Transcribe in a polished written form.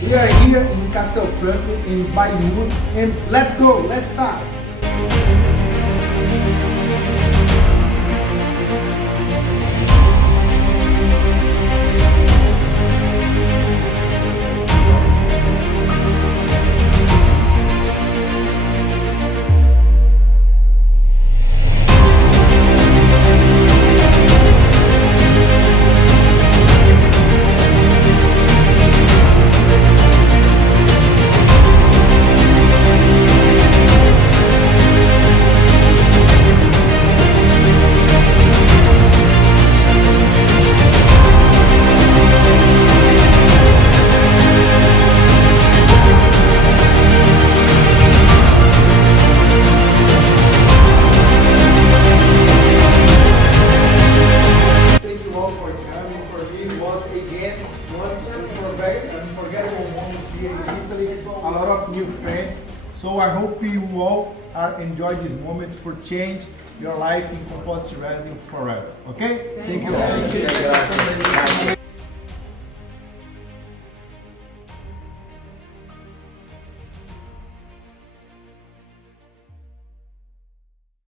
We are here in Castelfranco, in Bayou, and let's go, let's start. Thank you all for coming. For me, it was again one very unforgettable moment here in Italy. A lot of new friends. So I hope you all are enjoying this moment for change your life in composite resin forever. Okay? Thank you.